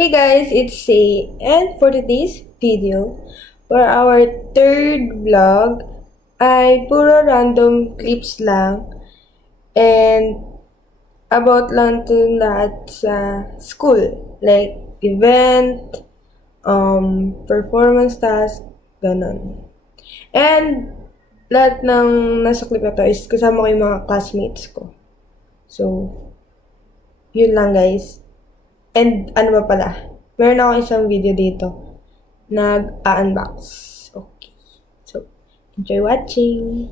Hey guys, it's Say, and for today's video, for our third vlog, ay puro random clips lang and about lang to lahat sa school, like event, performance task, ganon. And lahat ng nasa clip na to is kasama ko yung mga classmates ko. So, yun lang guys. And ano ba pala, meron ako isang video dito, nag-unbox. Okay. So, enjoy watching!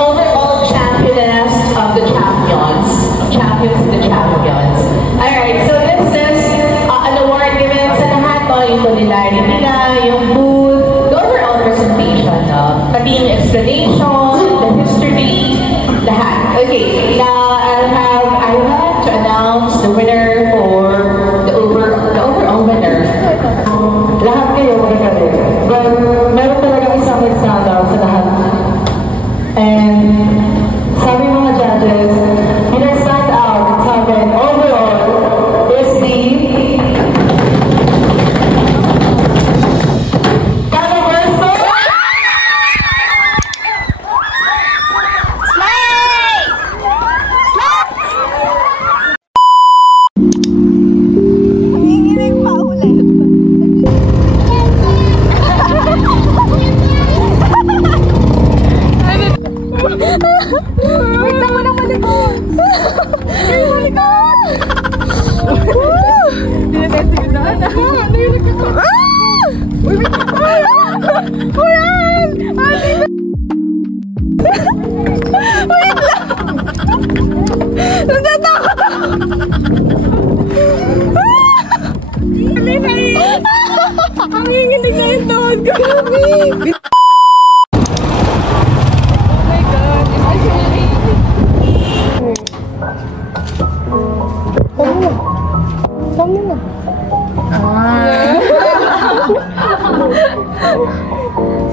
Overall championess of the champions. Champions of the champions. Alright, so this is an award given sa lahat, no? Yung popularity nila, yung booth, the overall presentation, no? Pati yung explanation, the history, lahat. Okay, now I have to announce the winner for the overall winner. Lahat kayo magaling. But meron talaga isang nag-stand out sa lahat. And sabi mga judges, yung nag-stand out sa akin overall is the Calaverso Slay! Nanginginig pa ulit. Wait lang mo ng malikot! Ay, malikot! Tinetesting na na. Nailag ako. Uy, wait lang! Uyan! Wait lang! Natatakot ako! Ang hinginig na yung tawad ko.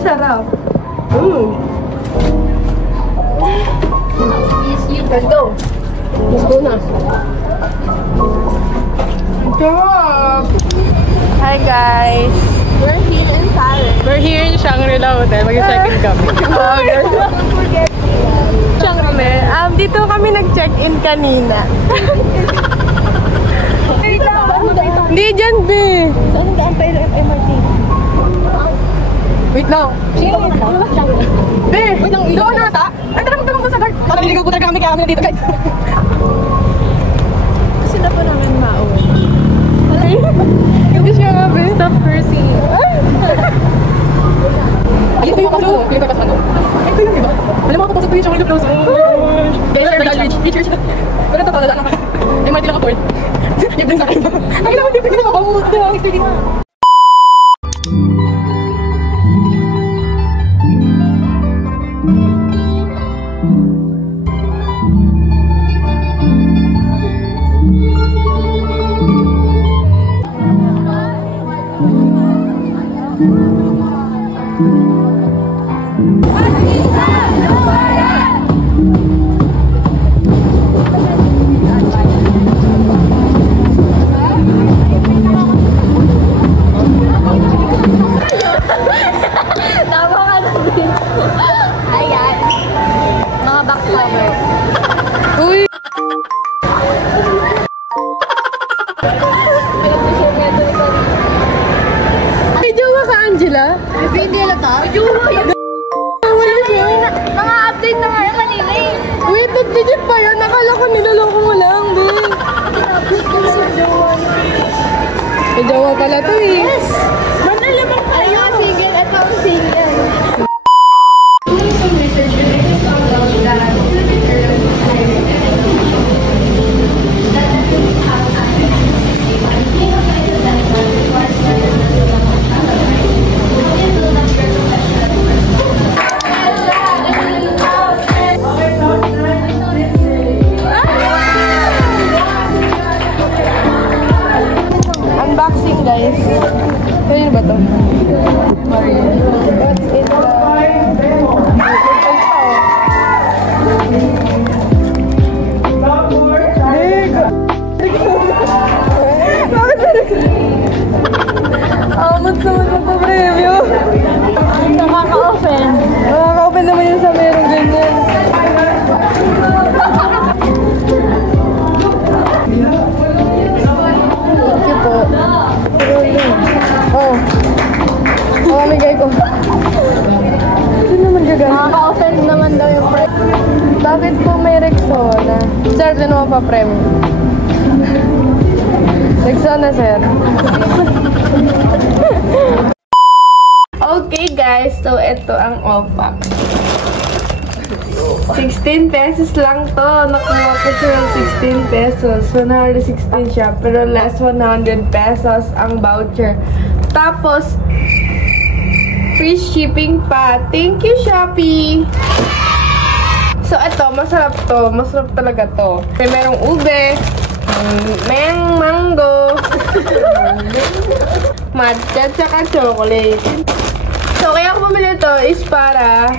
Sarap. Let's go. Let's go na. Hi guys. We're here in Paris. We're here in Shangri-La Hotel. Mag-check-in kami. Don't forget. Shangri-La. Dito kami nag-check-in kanina. Hindi dyan, be. Saan daan pa yung MRT? Wait lang. Be, wait lang. Doon na ata. Ay, tanong ko sa guard. Makaliligaw ko talaga kami kaya kami na dito, guys. Kasi na po namin mauwi. Hindi siya nga, be. Stop cursing. Ay, ito yung kaso. Yung kakas ano. Ay, ito yung diba? Alam mo ako pasok ko yung Shangri-La Close. Guys, teacher siya. Pero ito talaga naman. MRT lang ako. Yung din sa akin. Ay, naman din ko ako. pala to eh. Yes! Manalaman tayo! Single at ako single. Unboxing guys. Kaya ba to? What's in the... Amot sa mga pa-preview. Nakaka-open. Nakaka-open naman yun sa merong ganyan. Thank you po. Oh. Oh, amigay ko. Sino naman gagamit? Nakaka-open naman daw yung pre. Bakit po may Rexona? Sir, din mo pa prem. Rexona, sir. Okay guys, so ito ang OPAC. 16 pesos lang to. Nakuha ko siya ng 16 pesos. 116 siya. Pero less 100 pesos ang voucher. Tapos, free shipping pa. Thank you, Shopee! So, ito, masarap to. Masarap talaga to. May merong ube, mango, matcha, tsaka chocolate. So, kaya ako bumili ito is para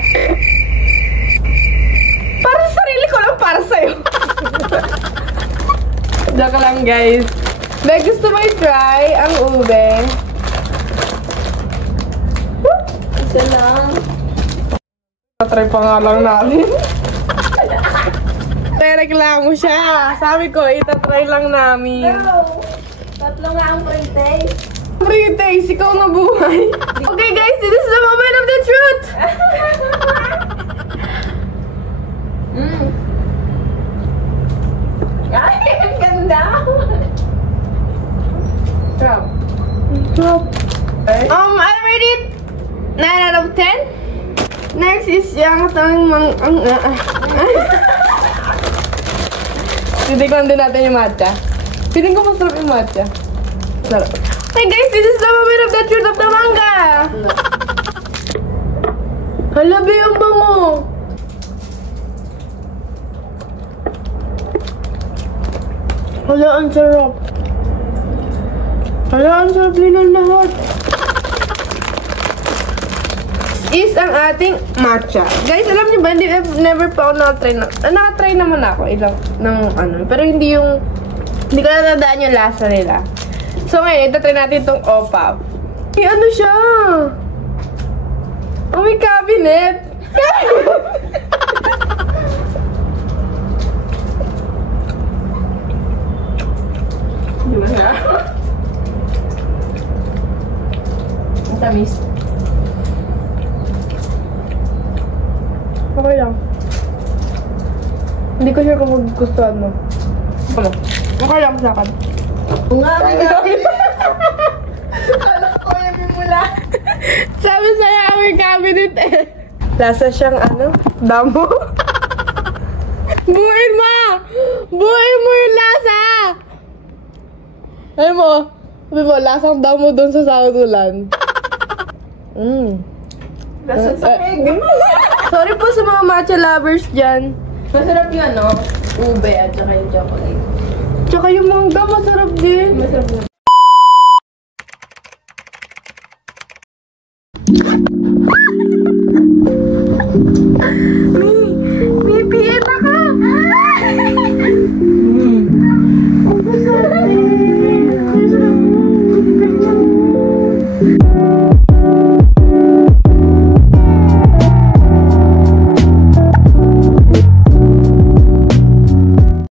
sa sarili ko lang, para sa'yo. Joke lang, guys. May gusto mo i-try ang ube? Isa lang. Try pa nga lang namin. Reklamo siya. Sabi ko, itatry lang namin. No! Tatlo nga ang pre-taste. Pre-taste, ikaw na buhay. Okay guys, this is the moment of the truth. Ay, ang ganda! Stop. I rate it 9 out of 10. Next is yung titikman din natin yung matcha. Feeling ko masarap yung matcha. Sarap. Hey guys, this is the moment of the truth of the manga. Halabi ang bango. Hala, ang sarap. Hala, ang sarap nilang lahat. Is ang ating matcha. Guys, alam niyo ba, never pa ako nakatry na. Nakatry naman ako ilang ng ano, pero hindi ko natandaan yung lasa nila. So ngayon, itatry natin itong OPAP. May ano siya? Oh, may cabinet. Ang tamis. Okay lang. Hindi ko sure kung magugustuhan mo. Ano? Okay lang sa akin. Nga, may cabinet. Alam ko yung mula. Sabi sa'yo, may cabinet eh. Lasa siyang ano? Damo. Buuin mo! Buuin mo yung lasa! Ay mo, sabi mo, lasang damo doon sa saudulan. Lasang sakig. Sorry po sa mga matcha lovers dyan. Masarap yung ano, ube at saka yung chocolate. Tsaka yung mangga, masarap din. Masarap na.